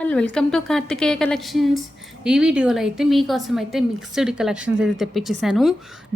Welcome to Karthikeya collections. ఈ వీడియోలో అయితే మీకోసం అయితే మిక్స్డ్ కలెక్షన్స్ అయితే తెప్పించేసాను.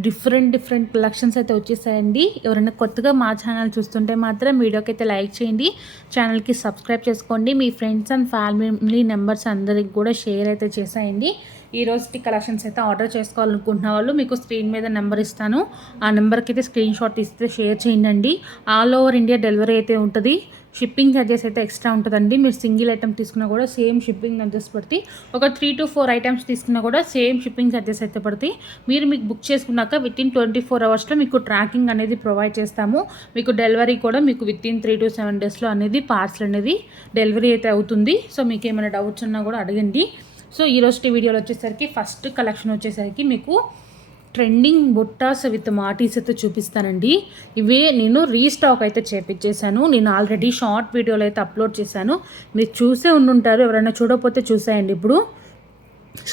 డిఫరెంట్ కలెక్షన్స్ అయితే వచ్చేసాయండి. ఎవరైనా కొత్తగా మా ఛానల్ చూస్తుంటే మాత్రం వీడియోకి అయితే లైక్ చేయండి, ఛానల్కి సబ్స్క్రైబ్ చేసుకోండి, మీ ఫ్రెండ్స్ అండ్ ఫ్యామిలీ మెంబర్స్ అందరికి కూడా షేర్ అయితే చేసేయండి. ఈ రోజుకి కలెక్షన్స్ అయితే ఆర్డర్ చేసుకోవాలనుకుంటున్న వాళ్ళు మీకు స్క్రీన్ మీద నెంబర్ ఇస్తాను. ఆ నెంబర్కి అయితే స్క్రీన్ షాట్ ఇస్తే షేర్ చేయండి. ఆల్ ఓవర్ ఇండియా డెలివరీ అయితే ఉంటుంది. షిప్పింగ్ ఛార్జెస్ అయితే ఎక్స్ట్రా ఉంటుందండి. మీరు సింగిల్ ఐటమ్ తీసుకున్నా కూడా సేమ్ షిప్పింగ్ ఛార్జెస్ పడతాయి. ఒక 3 to 4 ఐటమ్స్ తీసుకున్నా కూడా సేమ్ షిప్పింగ్ ఛార్జెస్ అయితే పడతాయి. మీకు బుక్ చేసుకున్నాక వితిన్ 24 అవర్స్లో మీకు ట్రాకింగ్ అనేది ప్రొవైడ్ చేస్తాము. మీకు డెలివరీ కూడా మీకు వితిన్ 3 to 7 డేస్లో అనేది పార్సల్ అనేది డెలివరీ అయితే అవుతుంది. సో మీకు ఏమైనా డౌట్స్ ఉన్నా కూడా అడగండి. సో ఈరోజు వీడియోలో వచ్చేసరికి ఫస్ట్ కలెక్షన్ వచ్చేసరికి మీకు ట్రెండింగ్ బుట్టాస్ విత్ మాటీస్ అయితే చూపిస్తానండి. ఇవే నేను రీస్టాక్ అయితే చేపించేశాను. నేను ఆల్రెడీ షార్ట్ వీడియోలో అయితే అప్లోడ్ చేశాను. మీరు చూసే ఉండుంటారు, ఎవరైనా చూడకపోతే చూసేయండి. ఇప్పుడు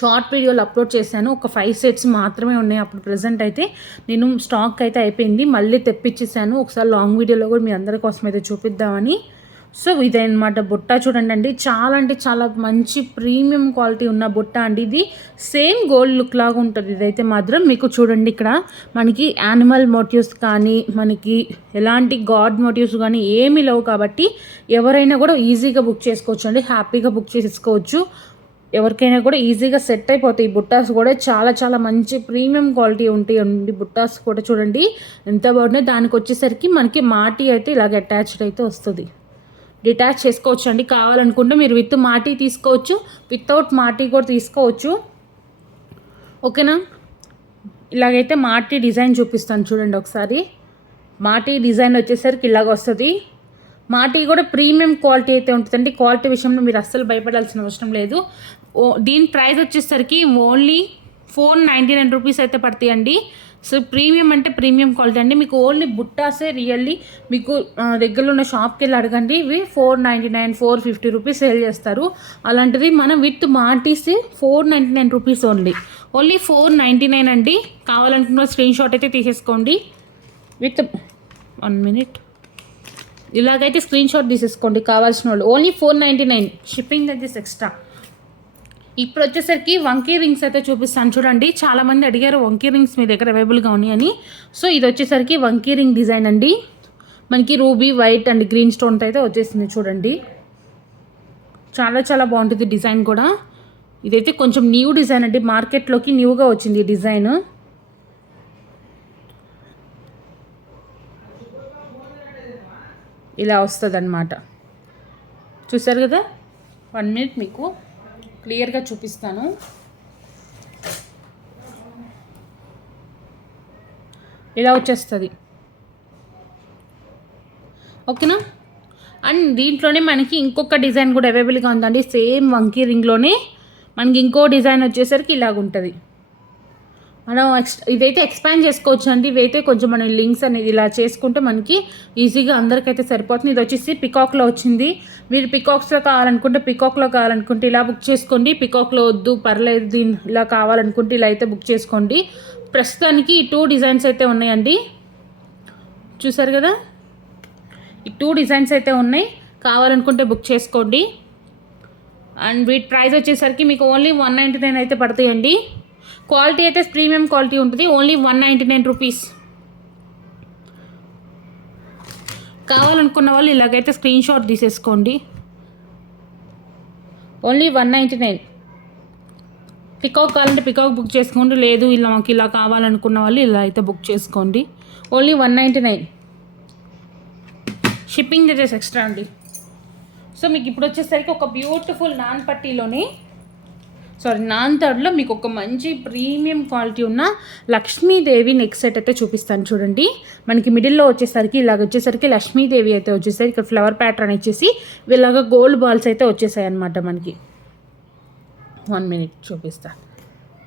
షార్ట్ వీడియోలో అప్లోడ్ చేశాను. ఒక 5 sets మాత్రమే ఉన్నాయి. అప్పుడు ప్రజెంట్ అయితే నేను స్టాక్ అయితే అయిపోయింది, మళ్ళీ తెప్పించేసాను. ఒకసారి లాంగ్ వీడియోలో కూడా మీ అందరి కోసం అయితే చూపిద్దామని. సో ఇదే అనమాట బుట్ట. చూడండి అండి, చాలా అంటే చాలా మంచి ప్రీమియం క్వాలిటీ ఉన్న బుట్ట అండి. ఇది సేమ్ గోల్డ్ లుక్ లాగా ఉంటుంది. ఇదైతే మాత్రం మీకు చూడండి, ఇక్కడ మనకి యానిమల్ మోటివ్స్ కానీ మనకి ఎలాంటి గాడ్ మోటివ్స్ కానీ ఏమీ లేవు. కాబట్టి ఎవరైనా కూడా ఈజీగా బుక్ చేసుకోవచ్చు అండి, హ్యాపీగా బుక్ చేసుకోవచ్చు. ఎవరికైనా కూడా ఈజీగా సెట్ అయిపోతాయి. బుట్టాస్ కూడా చాలా చాలా మంచి ప్రీమియం క్వాలిటీ ఉంటాయి అండి. బుట్టాస్ కూడా చూడండి ఎంత బాగున్నాయి. దానికి వచ్చేసరికి మనకి మాటీ అయితే ఇలాగ అటాచ్డ్ అయితే వస్తుంది. డిటాచ్ చేసుకోవచ్చు అండి. కావాలనుకుంటే మీరు విత్ మాటీ తీసుకోవచ్చు, వితౌట్ మాటీ కూడా తీసుకోవచ్చు. ఓకేనా? ఇలాగైతే మాటీ డిజైన్ చూపిస్తాను చూడండి ఒకసారి. మాటీ డిజైన్ వచ్చేసరికి ఇలాగ వస్తుంది. మాటీ కూడా ప్రీమియం క్వాలిటీ అయితే ఉంటుందండి. క్వాలిటీ విషయంలో మీరు అస్సలు భయపడాల్సిన అవసరం లేదు. దీని ప్రైస్ వచ్చేసరికి ఓన్లీ 499 రూపీస్ అయితే పడతాయండి. సో ప్రీమియం అంటే ప్రీమియం క్వాలిటీ అండి. మీకు ఓన్లీ బుట్టాసే రియల్లీ మీకు దగ్గరలో ఉన్న షాప్కి వెళ్ళి అడగండి. ఇవి 499, 450 రూపీస్ సేల్ చేస్తారు. అలాంటిది మనం విత్ మాటీస్ 499 రూపీస్ ఓన్లీ 499 అండి. కావాలనుకున్న స్క్రీన్ షాట్ అయితే తీసేసుకోండి. విత్ 1 minute ఇలాగైతే స్క్రీన్ షాట్ తీసేసుకోండి కావాల్సిన వాళ్ళు. Only 499, shipping charges extra. ఇప్పుడు వచ్చేసరికి వంకీ రింగ్స్ అయితే చూపిస్తాను చూడండి. చాలామంది అడిగారు వంకీ రింగ్స్ మీ దగ్గర అవైలబుల్గా ఉన్నాయని. సో ఇది వచ్చేసరికి వంకీ రింగ్ డిజైన్ అండి. మనకి రూబీ, వైట్ అండ్ గ్రీన్ స్టోన్తో అయితే వచ్చేసింది చూడండి. చాలా చాలా బాగుంటుంది డిజైన్ కూడా. ఇదైతే కొంచెం న్యూ డిజైన్ అండి, మార్కెట్లోకి న్యూగా వచ్చింది ఈ డిజైన్. ఇలా వస్తుంది అన్నమాట. చూసారు కదా. 1 minute మీకు క్లియర్గా చూపిస్తాను. ఇలా వచ్చేస్తుంది. ఓకేనా? అండ్ దీంట్లోనే మనకి ఇంకొక డిజైన్ కూడా అవైలబుల్గా ఉందండి. సేమ్ వంకీ రింగ్లోనే మనకి ఇంకో డిజైన్ వచ్చేసరికి ఇలాగ ఉంటుంది. మనం ఇదైతే ఎక్స్పాండ్ చేసుకోవచ్చు అండి. ఇవైతే కొంచెం మనం లింక్స్ అనేది ఇలా చేసుకుంటే మనకి ఈజీగా అందరికైతే సరిపోతుంది. ఇది వచ్చేసి పికాక్లో వచ్చింది. మీరు పికాక్స్లో కావాలనుకుంటే ఇలా బుక్ చేసుకోండి. పికాక్లో వద్దు పర్లేదు, దీని ఇలా కావాలనుకుంటే ఇలా అయితే బుక్ చేసుకోండి. ప్రస్తుతానికి ఈ 2 డిజైన్స్ అయితే ఉన్నాయండి. చూసారు కదా, ఈ 2 డిజైన్స్ అయితే ఉన్నాయి. కావాలనుకుంటే బుక్ చేసుకోండి. అండ్ వీటి ప్రైస్ వచ్చేసరికి మీకు ఓన్లీ 199 అయితే పడతాయండి. క్వాలిటీ అయితే ప్రీమియం క్వాలిటీ ఉంటుంది. Only 199 rupees. కావాలనుకున్న వాళ్ళు ఇలాగైతే స్క్రీన్ షాట్ తీసేసుకోండి. ఓన్లీ 199. పికాక్ కావాలంటే పికాక్ బుక్ చేసుకోండి, లేదు ఇలా మాకు ఇలా కావాలనుకున్న వాళ్ళు ఇలా అయితే బుక్ చేసుకోండి. ఓన్లీ 199. షిప్పింగ్ ఛార్జెస్ ఎక్స్ట్రా అండి. సో మీకు ఇప్పుడు వచ్చేసరికి ఒక బ్యూటిఫుల్ నాన్ థర్డ్లో మీకు ఒక మంచి ప్రీమియం క్వాలిటీ ఉన్న లక్ష్మీదేవి నెక్ సెట్ అయితే చూపిస్తాను చూడండి. మనకి మిడిల్లో వచ్చేసరికి లక్ష్మీదేవి అయితే వచ్చేసరికి ఇక్కడ ఫ్లవర్ ప్యాటర్న్ వచ్చేసి ఇలాగ గోల్డ్ బాల్స్ అయితే వచ్చేసాయి అనమాట. మనకి 1 minute చూపిస్తాను.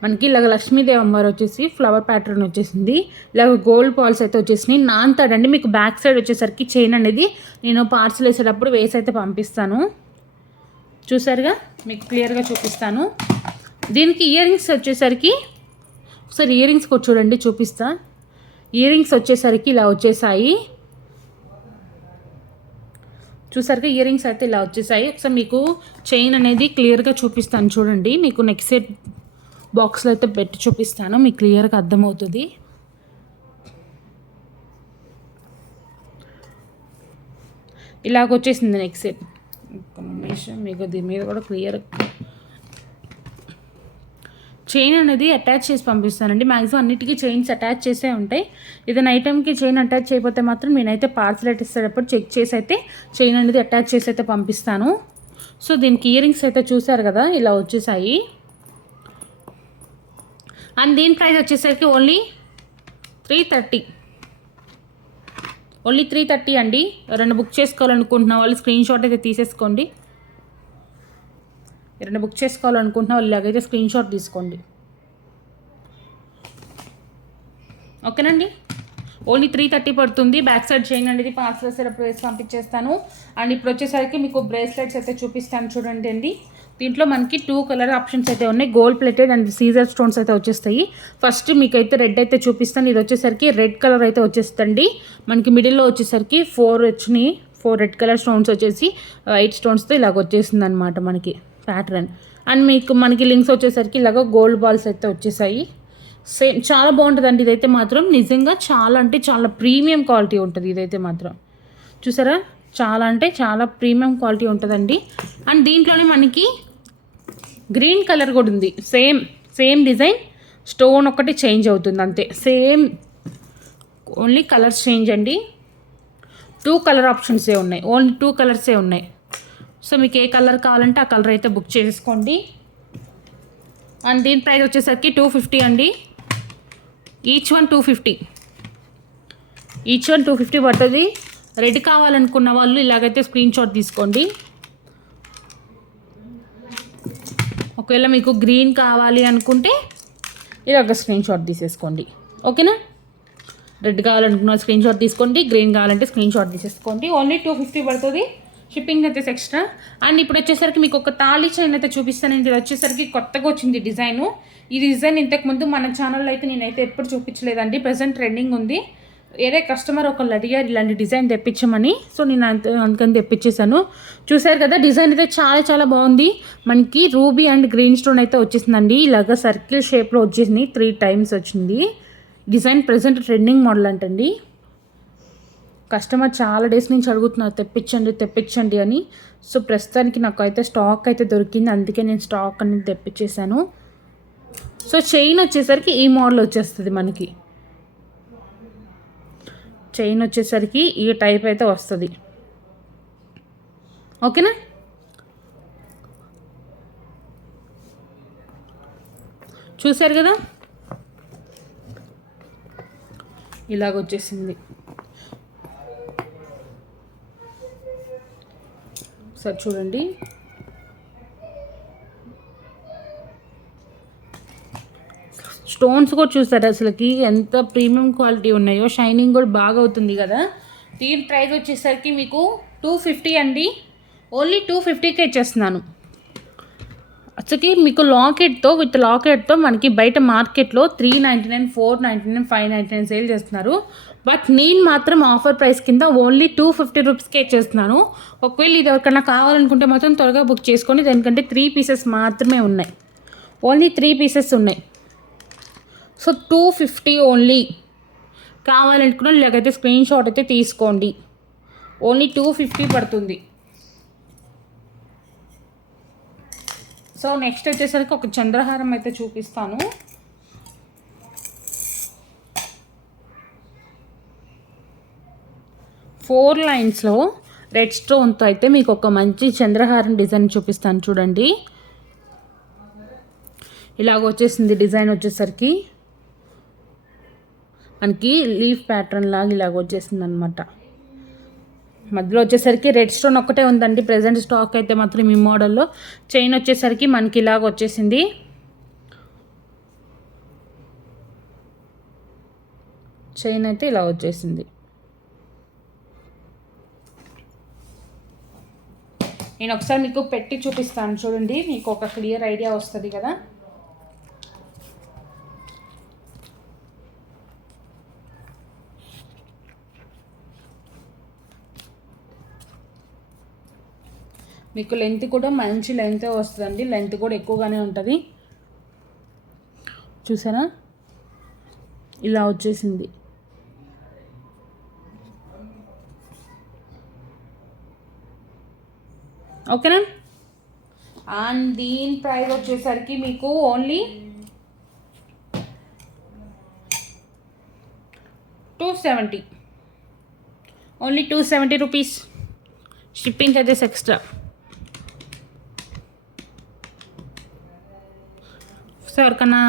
మనకి ఇలాగ లక్ష్మీదేవి అమ్మవారు వచ్చేసి ఫ్లవర్ ప్యాటర్న్ వచ్చేసింది. ఇలాగ గోల్డ్ బాల్స్ అయితే వచ్చేసినాయి. నాన్ థర్డ్ అండి. మీకు బ్యాక్ సైడ్ వచ్చేసరికి చైన్ అనేది నేను పార్సల్ వేసేటప్పుడు వేసి అయితే పంపిస్తాను. చూసారుగా, మీకు క్లియర్గా చూపిస్తాను. దీనికి ఇయర్ రింగ్స్ వచ్చేసరికి ఒకసారి ఇయర్ రింగ్స్ కూడా చూడండి, చూపిస్తా. ఇయర్ రింగ్స్ వచ్చేసరికి ఇలా వచ్చేసాయి. చూసారుగా ఇయర్ రింగ్స్ అయితే ఇలా వచ్చేసాయి. ఒకసారి మీకు చైన్ అనేది క్లియర్గా చూపిస్తాను చూడండి. మీకు నెక్స్ట్ సెట్ బాక్స్లో అయితే పెట్టి చూపిస్తాను, మీకు క్లియర్గా అర్థమవుతుంది. ఇలాగ వచ్చేసింది నెక్స్ట్ సెట్. ఒక నిమిషం, మీకు దీని మీద కూడా క్లియర్ చైన్ అనేది అటాచ్ చేసి పంపిస్తానండి. మ్యాక్సిమం అన్నిటికీ చైన్స్ అటాచ్ చేసే ఉంటాయి. ఏదైనా ఐటమ్కి చైన్ అటాచ్ చేయకపోతే మాత్రం నేనైతే పార్సల్ అయితే ఇచ్చేటప్పుడు చెక్ చేసి అయితే చైన్ అనేది అటాచ్ చేసి అయితే పంపిస్తాను. సో దీనికి ఇయర్ రింగ్స్ అయితే చూసారు కదా, ఇలా వచ్చేసాయి. అండ్ దీని ప్రైస్ వచ్చేసరికి ఓన్లీ 330. ఓన్లీ 330 అండి. ఎవరైనా బుక్ చేసుకోవాలనుకుంటున్న వాళ్ళు స్క్రీన్ షాట్ అయితే తీసేసుకోండి. ఎవరైనా బుక్ చేసుకోవాలనుకుంటున్న వాళ్ళు ఇలాగైతే స్క్రీన్ షాట్ తీసుకోండి. ఓకేనండి, ఓన్లీ 330 పడుతుంది. బ్యాక్ సైడ్ చైన్ అనేది పార్సల్ సిరప్ వేసి పంపించేస్తాను. అండ్ ఇప్పుడు వచ్చేసరికి మీకు బ్రేస్లెట్స్ అయితే చూపిస్తాను చూడండి అండి. దీంట్లో మనకి 2 కలర్ ఆప్షన్స్ అయితే ఉన్నాయి. గోల్డ్ ప్లేటెడ్ అండ్ సీజర్ స్టోన్స్ అయితే వచ్చేస్తాయి. ఫస్ట్ మీకైతే రెడ్ అయితే చూపిస్తాను. ఇది వచ్చేసరికి రెడ్ కలర్ అయితే వచ్చేస్తుంది. మనకి మిడిల్లో వచ్చేసరికి 4 వచ్చినాయి. 4 రెడ్ కలర్ స్టోన్స్ వచ్చేసి 8 స్టోన్స్తో ఇలాగ వచ్చేసింది అనమాట మనకి ప్యాటర్న్. అండ్ మనకి లింక్స్ వచ్చేసరికి ఇలాగ గోల్డ్ బాల్స్ అయితే వచ్చేసాయి. సేమ్ చాలా బాగుంటుందండి. ఇదైతే మాత్రం నిజంగా చాలా అంటే చాలా ప్రీమియం క్వాలిటీ ఉంటుంది. ఇదైతే మాత్రం చూసారా, చాలా అంటే చాలా ప్రీమియం క్వాలిటీ ఉంటుందండి. అండ్ దీంట్లోనే మనకి గ్రీన్ కలర్ కూడా ఉంది. సేమ్ డిజైన్, స్టోన్ ఒకటి చేంజ్ అవుతుంది అంతే. సేమ్ ఓన్లీ కలర్స్ చేంజ్ అండి. 2 కలర్ ఆప్షన్సే ఉన్నాయి. ఓన్లీ 2 కలర్సే ఉన్నాయి. సో మీకు ఏ కలర్ కావాలంటే ఆ కలర్ అయితే బుక్ చేసుకోండి. అండ్ దీని ప్రైస్ వచ్చేసరికి 250 అండి. ఈచ్ వన్ 250 పడుతుంది. రెడ్ కావాలనుకున్న వాళ్ళు ఇలాగైతే స్క్రీన్ షాట్ తీసుకోండి. ఒకవేళ మీకు గ్రీన్ కావాలి అనుకుంటే ఇలాగ స్క్రీన్ షాట్ తీసేసుకోండి. ఓకేనా, రెడ్ కావాలనుకున్న స్క్రీన్ షాట్ తీసుకోండి, గ్రీన్ కావాలంటే స్క్రీన్ షాట్ తీసేసుకోండి. ఓన్లీ 250 పడుతుంది. షిప్పింగ్ అయితే ఎక్స్ట్రా. అండ్ ఇప్పుడు వచ్చేసరికి మీకు ఒక తాళీ చైన్ అయితే చూపిస్తానండి. ఇది వచ్చేసరికి కొత్తగా వచ్చింది డిజైను. ఈ డిజైన్ ఇంతకుముందు మన ఛానల్లో అయితే నేనైతే ఎప్పుడు చూపించలేదండి. ప్రజెంట్ ట్రెండింగ్ ఉంది. వేరే కస్టమర్ ఒకళ్ళు అడిగారు ఇలాంటి డిజైన్ తెప్పించమని. సో నేను అందుకని తెప్పించేసాను. చూసారు కదా, డిజైన్ అయితే చాలా చాలా బాగుంది. మనకి రూబీ అండ్ గ్రీన్ స్టోన్ అయితే వచ్చేసిందండి. ఇలాగ సర్కిల్ షేప్లో వచ్చేసింది. 3 టైమ్స్ వచ్చింది. డిజైన్ ప్రజెంట్ ట్రెండింగ్ మోడల్ అంటండి. కస్టమర్ చాలా డేస్ నుంచి అడుగుతున్నారు తెప్పించండి అని. సో ప్రస్తుతానికి నాకు అయితే స్టాక్ అయితే దొరికింది, అందుకే నేను స్టాక్ అనేది తెప్పించేసాను. సో చైన్ వచ్చేసరికి ఈ మోడల్ వచ్చేస్తుంది. మనకి చైన్ వచ్చేసరికి ఈ టైప్ అయితే వస్తుంది. ఓకేనా, చూసారు కదా, ఇలాగ వచ్చేసింది. సార్ చూడండి, స్టోన్స్ కూడా చూస్తారు అసలుకి ఎంత ప్రీమియం క్వాలిటీ ఉన్నాయో. షైనింగ్ కూడా బాగా అవుతుంది కదా. దీని ప్రైస్ వచ్చేసరికి మీకు 250 అండి. ఓన్లీ 250కే ఇచ్చేస్తున్నాను. అసలుకి మీకు విత్ లాకెట్తో మనకి బయట మార్కెట్లో 399, 499, 599 సేల్ చేస్తున్నారు. బట్ నేను మాత్రం ఆఫర్ ప్రైస్ కింద ఓన్లీ 250 రూపీస్కే ఇచ్చేస్తున్నాను. ఒకవేళ ఇది ఎవరికైనా కావాలనుకుంటే మాత్రం త్వరగా బుక్ చేసుకొని, దానికంటే 3 పీసెస్ మాత్రమే ఉన్నాయి. ఓన్లీ 3 పీసెస్ ఉన్నాయి. So 250 only. కావాలనుకున్న లేకపోతే స్క్రీన్ షాట్ అయితే తీసుకోండి. ఓన్లీ 250 పడుతుంది. సో నెక్స్ట్ వచ్చేసరికి ఒక చంద్రహారం అయితే చూపిస్తాను. ఫోర్ లైన్స్లో రెడ్ స్టోన్తో అయితే మీకు ఒక మంచి చంద్రహారం డిజైన్ చూపిస్తాను చూడండి. ఇలాగ వచ్చేసింది డిజైన్. వచ్చేసరికి మనకి లీఫ్ ప్యాటర్న్ లాగా ఇలాగ వచ్చేసింది అనమాట. మధ్యలో వచ్చేసరికి రెడ్ స్టోన్ ఒక్కటే ఉందండి ప్రజెంట్ స్టాక్ అయితే మాత్రం ఈ మోడల్లో. చైన్ వచ్చేసరికి మనకి ఇలాగ వచ్చేసింది. చైన్ అయితే ఇలా వచ్చేసింది. నేను ఒకసారి మీకు పెట్టి చూపిస్తాను చూడండి, మీకు ఒక క్లియర్ ఐడియా వస్తుంది కదా. మీకు లెంత్ కూడా మంచి లెంత్ వస్తుందండి, లెంత్ కూడా ఎక్కువగానే ఉంటుంది. చూసారా ఇలా వచ్చేసింది. ఓకేనా. అండ్ దీని ప్రైస్ వచ్చేసరికి మీకు only 270, only 270 rupees. Shipping charges extra. So ఎవరికన్నా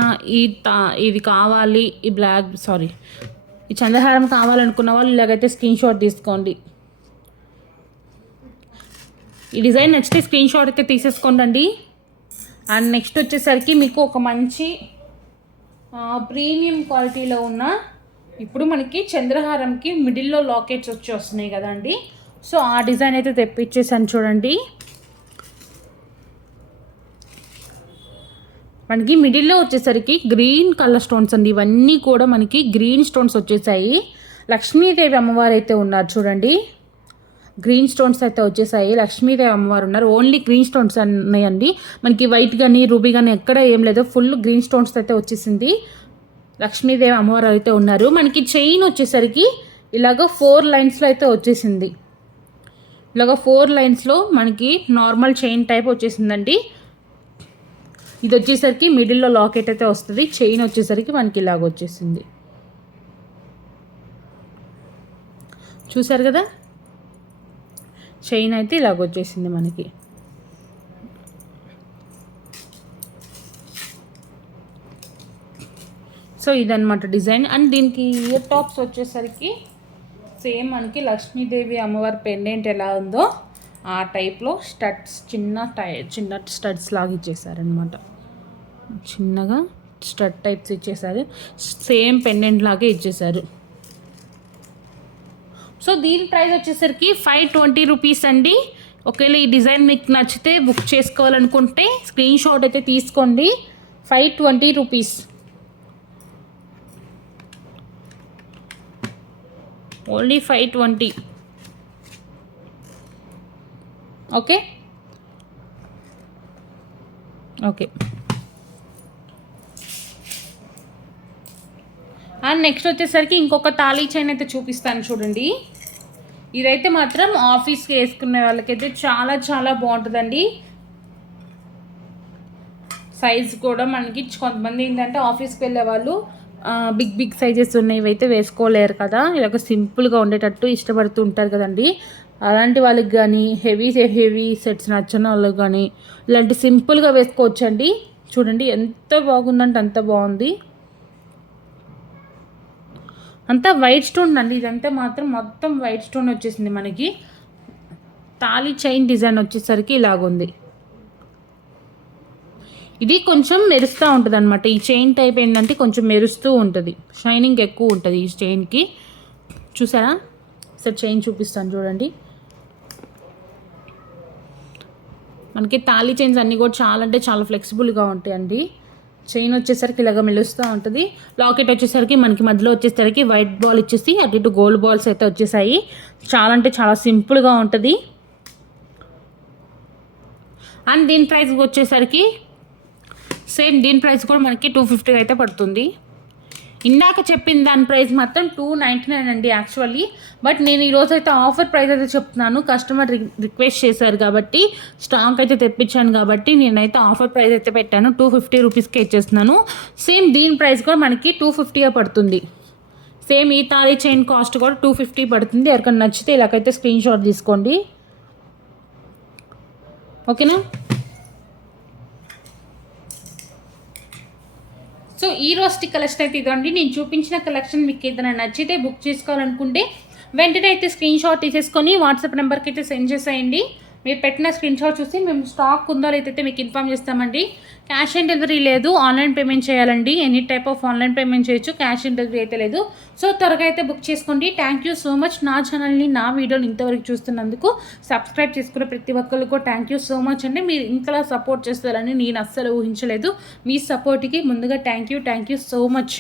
ఇది కావాలి, ఈ ఈ చంద్రహారం కావాలనుకున్న వాళ్ళు ఇలాగైతే స్క్రీన్ షాట్ తీసుకోండి. ఈ డిజైన్ నచ్చితే స్క్రీన్ షాట్ అయితే తీసేసుకోండి. అండ్ నెక్స్ట్ వచ్చేసరికి మీకు ఒక మంచి ప్రీమియం క్వాలిటీలో ఉన్న, ఇప్పుడు మనకి చంద్రహారంకి మిడిల్లో లాకెట్స్ వస్తున్నాయి కదండి. సో ఆ డిజైన్ అయితే తెప్పించేసాను చూడండి. మనకి మిడిల్లో వచ్చేసరికి గ్రీన్ కలర్ స్టోన్స్ అండి. ఇవన్నీ కూడా మనకి గ్రీన్ స్టోన్స్ వచ్చేసాయి. లక్ష్మీదేవి అమ్మవారు అయితే ఉన్నారు చూడండి. గ్రీన్ స్టోన్స్ అయితే వచ్చేసాయి. లక్ష్మీదేవి అమ్మవారు ఉన్నారు. ఓన్లీ గ్రీన్ స్టోన్స్ ఉన్నాయండి. మనకి వైట్ కానీ రూబీ కానీ ఎక్కడ ఏం లేదు, ఫుల్ గ్రీన్ స్టోన్స్ అయితే వచ్చేసింది. లక్ష్మీదేవి అమ్మవారు అయితే ఉన్నారు. మనకి చైన్ వచ్చేసరికి ఇలాగ 4 లైన్స్లో అయితే వచ్చేసింది. ఇలాగ 4 లైన్స్లో మనకి నార్మల్ చైన్ టైప్ వచ్చేసిందండి. ఇది వచ్చేసరికి మిడిల్లో లాకెట్ అయితే వస్తుంది. చైన్ వచ్చేసరికి మనకి ఇలాగ వచ్చేసింది. చూసారు కదా, చైన్ అయితే ఇలాగ వచ్చేసింది మనకి. సో ఇదన్నమాట డిజైన్. అండ్ దీనికి ఇయర్ టాప్స్ వచ్చేసరికి సేమ్ మనకి లక్ష్మీదేవి అమ్మవారి పెండెంట్ ఎలా ఉందో ఆ టైప్లో స్టడ్స్, చిన్న స్టడ్స్ లాగా ఇచ్చేసారనమాట. చిన్నగా స్టడ్ టైప్స్ ఇచ్చేసారు. సేమ్ పెండెంట్ లాగే ఇచ్చేసారు. సో దీని ప్రైస్ వచ్చేసరికి 520 రూపీస్ అండి. ఒకవేళ ఈ డిజైన్ మీకు నచ్చితే బుక్ చేసుకోవాలనుకుంటే స్క్రీన్ షాట్ అయితే తీసుకోండి. 520 rupees, only 520. Okay. And next వచ్చేసరికి ఇంకొక తాళీ చైన్ అయితే చూపిస్తాను చూడండి. ఇదైతే మాత్రం ఆఫీస్కి వేసుకునే వాళ్ళకైతే చాలా చాలా బాగుంటుందండి. సైజ్ కూడా మనకి కొంతమంది ఏంటంటే ఆఫీస్కి వెళ్ళే వాళ్ళు బిగ్ సైజెస్ ఉన్నవి అయితే వేసుకోలేరు కదా, ఇలాగ సింపుల్గా ఉండేటట్టు ఇష్టపడుతూ ఉంటారు కదండి. అలాంటి వాళ్ళకి కానీ హెవీ సెట్స్ నచ్చిన వాళ్ళకి కానీ ఇలాంటి సింపుల్గా వేసుకోవచ్చండి. చూడండి ఎంత బాగుందంటే అంత బాగుంది. అంతా వైట్ స్టోన్ అండి. ఇదంతా మాత్రం మొత్తం వైట్ స్టోన్ వచ్చేసింది మనకి. తాళీ చైన్ డిజైన్ వచ్చేసరికి ఇలాగుంది. ఇది కొంచెం మెరుస్తూ ఉంటుంది అనమాట. ఈ చైన్ టైప్ ఏంటంటే కొంచెం మెరుస్తూ ఉంటుంది, షైనింగ్ ఎక్కువ ఉంటుంది ఈ చైన్కి. చూసారా, సార్ చైన్ చూపిస్తాను చూడండి. మనకి తాళీ చైన్స్ అన్నీ కూడా చాలా అంటే చాలా ఫ్లెక్సిబుల్గా ఉంటాయండి. చైన్ వచ్చేసరికి ఇలాగ మెలుస్తూ ఉంటుంది. లాకెట్ వచ్చేసరికి మనకి మధ్యలో వచ్చేసరికి వైట్ బాల్ ఇచ్చేసి అటు ఇటు గోల్డ్ బాల్స్ అయితే వచ్చేసాయి. చాలా అంటే చాలా సింపుల్గా ఉంటుంది. అండ్ దీని ప్రైస్ వచ్చేసరికి సేమ్ దీని ప్రైస్ కూడా మనకి 250 అయితే పడుతుంది. ఇందాక చెప్పిన దాని ప్రైస్ మాత్రం 299 అండి యాక్చువల్లీ. బట్ నేను ఈరోజు అయితే ఆఫర్ ప్రైస్ అయితే చెప్తున్నాను. కస్టమర్ రిక్వెస్ట్ చేశారు కాబట్టి స్టాక్ అయితే తెప్పించాను కాబట్టి నేనైతే ఆఫర్ ప్రైస్ అయితే పెట్టాను. 250 రూపీస్కి ఇచ్చేస్తున్నాను. సేమ్ దీని ప్రైస్ కూడా మనకి 250 పడుతుంది. సేమ్ ఈ తాళీ చైన్ కాస్ట్ కూడా 250 పడుతుంది. ఎవరికైనా నచ్చితే ఇలాగైతే స్క్రీన్ షాట్ తీసుకోండి. ఓకేనా. సో ఈ రోజు కలెక్షన్ అయితే ఇదండి. నేను చూపించిన కలెక్షన్ మీకు ఏదైనా నచ్చితే బుక్ చేసుకోవాలనుకుంటే వెంటనే అయితే స్క్రీన్ షాట్ తీసేసుకొని వాట్సాప్ నెంబర్కి అయితే సెండ్ చేసేయండి. మీరు పెట్టిన స్క్రీన్ షాట్ చూసి మేము స్టాక్ ఉందో లేదైతే మీకు ఇన్ఫామ్ చేస్తామండి. క్యాష్ ఆన్ డెలివరీ లేదు, ఆన్లైన్ పేమెంట్ చేయాలండి. Any type of online payment చేయొచ్చు, క్యాష్ ఆన్ డెలివరీ అయితే లేదు. సో త్వరగా అయితే బుక్ చేసుకోండి. Thank you so much. నా ఛానల్ని నా వీడియోని ఇంతవరకు చూస్తున్నందుకు, సబ్స్క్రైబ్ చేసుకున్న ప్రతి ఒక్కరికి థ్యాంక్ యూ సో మచ్ అండి. మీరు ఇంతలా సపోర్ట్ చేస్తారని నేను అస్సలు ఊహించలేదు. మీ సపోర్ట్కి ముందుగా థ్యాంక్ యూ సో మచ్.